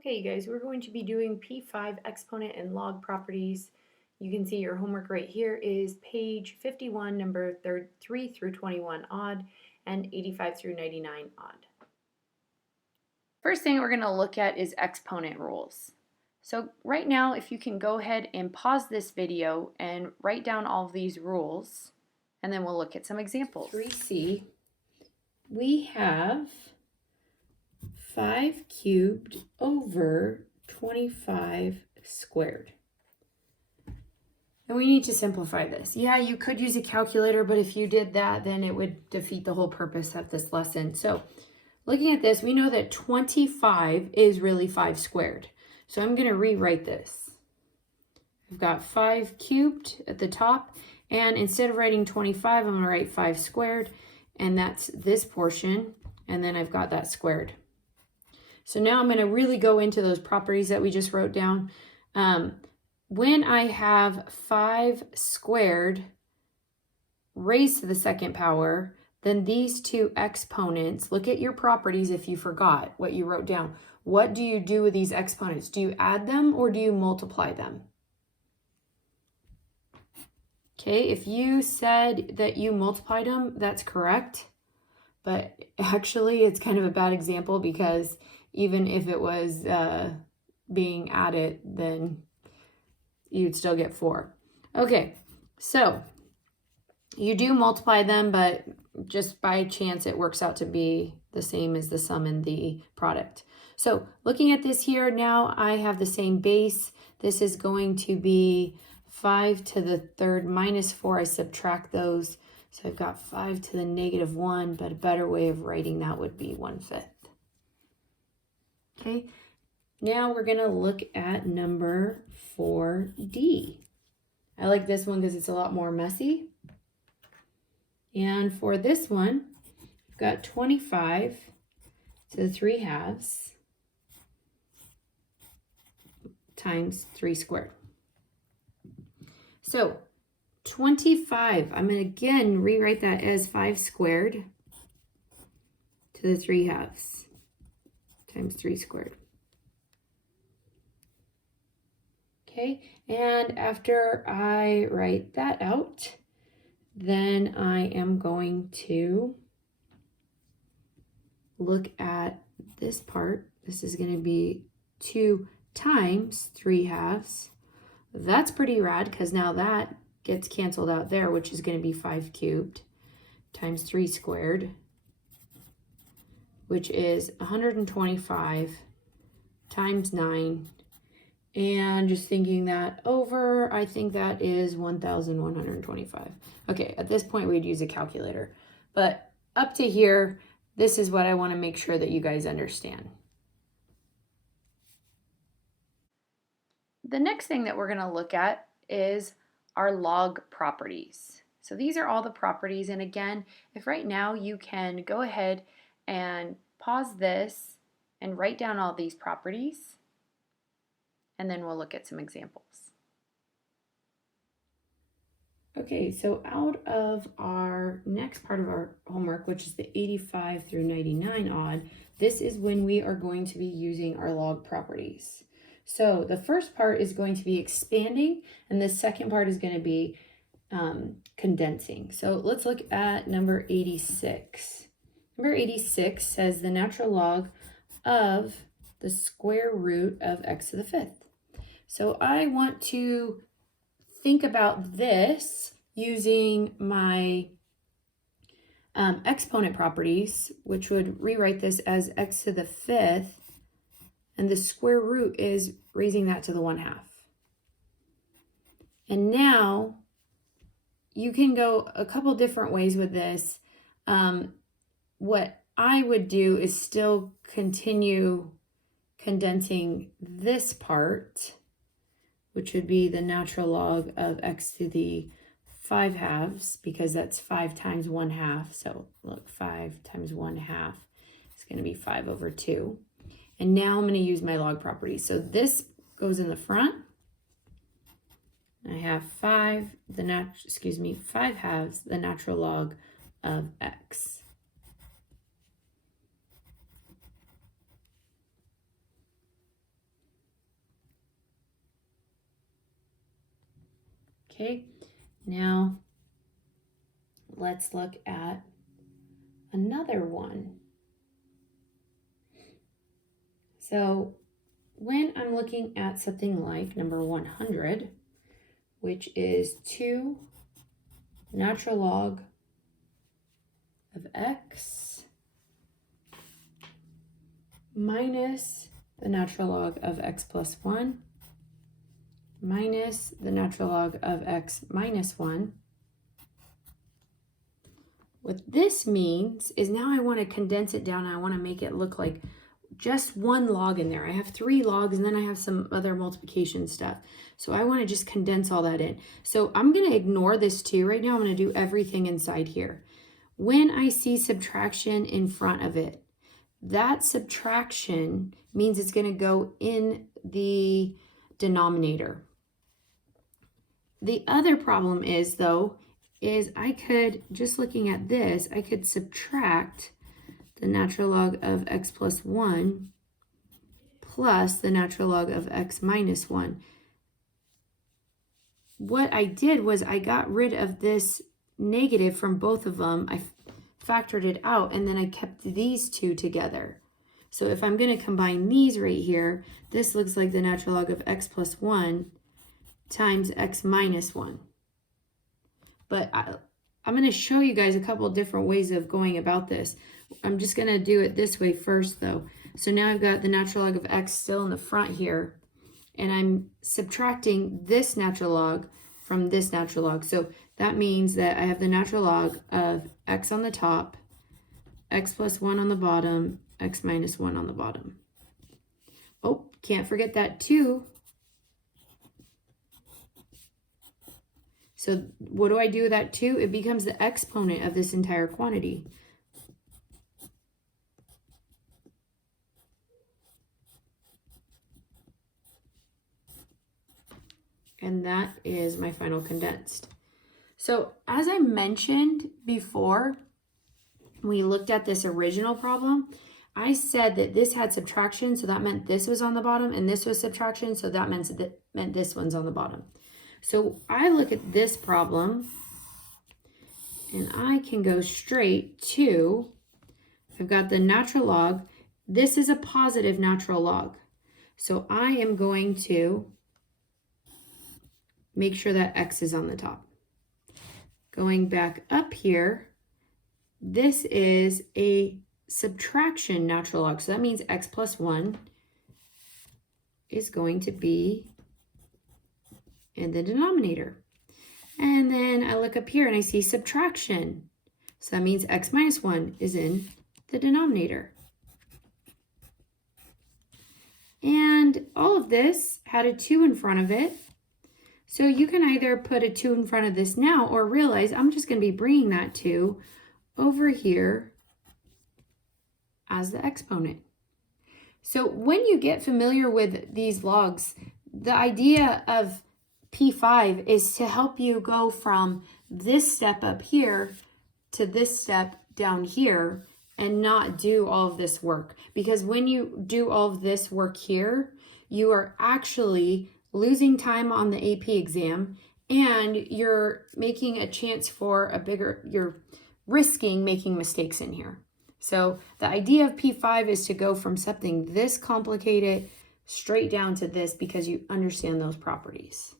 Okay, you guys, we're going to be doing P5 exponent and log properties. You can see your homework right here is page 51, number 3 through 21 odd, and 85 through 99 odd. First thing we're going to look at is exponent rules. So right now, if you can go ahead and pause this video and write down all of these rules, and then we'll look at some examples. 3C, we have 5 cubed over 25 squared. And we need to simplify this. Yeah, you could use a calculator, but if you did that, then it would defeat the whole purpose of this lesson. So looking at this, we know that 25 is really 5 squared. So I'm going to rewrite this. I've got 5 cubed at the top, and instead of writing 25, I'm going to write 5 squared, and that's this portion, and then I've got that squared. So now I'm going to really go into those properties that we just wrote down. When I have 5 squared raised to the second power, then these two exponents, look at your properties if you forgot what you wrote down. What do you do with these exponents? Do you add them or do you multiply them? Okay, if you said that you multiplied them, that's correct. But actually, it's kind of a bad example because even if it was being added, then you'd still get 4. Okay, so you do multiply them, but just by chance it works out to be the same as the sum and the product. So looking at this here, now I have the same base. This is going to be 5 to the third minus 4. I subtract those. So I've got 5 to the negative 1, but a better way of writing that would be 1/5. Okay, now we're going to look at number 4D. I like this one because it's a lot more messy. And for this one, I've got 25 to the 3/2 times 3 squared. So 25, I'm going to again rewrite that as 5 squared to the 3/2 times 3 squared. Okay, and after I write that out, then I am going to look at this part. This is going to be 2 times 3/2. That's pretty rad because now that gets canceled out there, which is going to be 5 cubed times 3 squared, which is 125 times 9. And just thinking that over, I think that is 1,125. Okay, at this point we'd use a calculator. But up to here, this is what I want to make sure that you guys understand. The next thing that we're going to look at is our log properties. So these are all the properties, and again, if right now you can go ahead and pause this and write down all these properties, and then we'll look at some examples. Okay, so out of our next part of our homework, which is the 85 through 99 odd, this is when we are going to be using our log properties. So the first part is going to be expanding, and the second part is going to be condensing. So let's look at number 86. Number 86 says the natural log of the square root of x to the 5th. So I want to think about this using my exponent properties, which would rewrite this as x to the 5th, and the square root is raising that to the 1/2. And now you can go a couple different ways with this. What I would do is still continue condensing this part, which would be the natural log of x to the 5/2, because that's 5 times 1/2. So look, 5 times 1/2 is going to be 5/2. And now I'm going to use my log properties. So this goes in the front. I have 5 5/2, the natural log of x. Okay, now let's look at another one. So when I'm looking at something like number 100, which is 2 natural log of x minus the natural log of x plus 1 minus the natural log of x minus 1. What this means is now I want to condense it down and I want to make it look like just one log in there. I have 3 logs and then I have some other multiplication stuff. So I want to just condense all that in. So I'm going to ignore this 2 right now. I'm going to do everything inside here. When I see subtraction in front of it, that subtraction means it's going to go in the denominator. The other problem is, though, is I could, just looking at this, I could subtract the natural log of x plus 1 plus the natural log of x minus 1. What I did was I got rid of this negative from both of them. I factored it out, and then I kept these 2 together. So if I'm going to combine these right here, this looks like the natural log of x plus 1 times x minus 1. But I'm going to show you guys a couple of different ways of going about this. I'm just going to do it this way first, though. So now I've got the natural log of x still in the front here, and I'm subtracting this natural log from this natural log. So that means that I have the natural log of x on the top, x plus 1 on the bottom, x minus 1 on the bottom. Oh, can't forget that 2. So what do I do with that 2? It becomes the exponent of this entire quantity. And that is my final condensed. So as I mentioned before, we looked at this original problem. I said that this had subtraction, so that meant this was on the bottom, and this was subtraction, so that meant this one's on the bottom. So I look at this problem, and I can go straight to, I've got the natural log. This is a positive natural log. So I am going to make sure that x is on the top. Going back up here, this is a subtraction natural log. So that means x plus 1 is going to be in the denominator. And then I look up here and I see subtraction. So that means x minus 1 is in the denominator. And all of this had a 2 in front of it. So you can either put a 2 in front of this now or realize I'm just going to be bringing that 2 over here as the exponent. So when you get familiar with these logs, the idea of P5 is to help you go from this step up here to this step down here and not do all of this work. Because when you do all of this work here, you are actually losing time on the AP exam, and you're making a chance for you're risking making mistakes in here. So the idea of P5 is to go from something this complicated straight down to this because you understand those properties.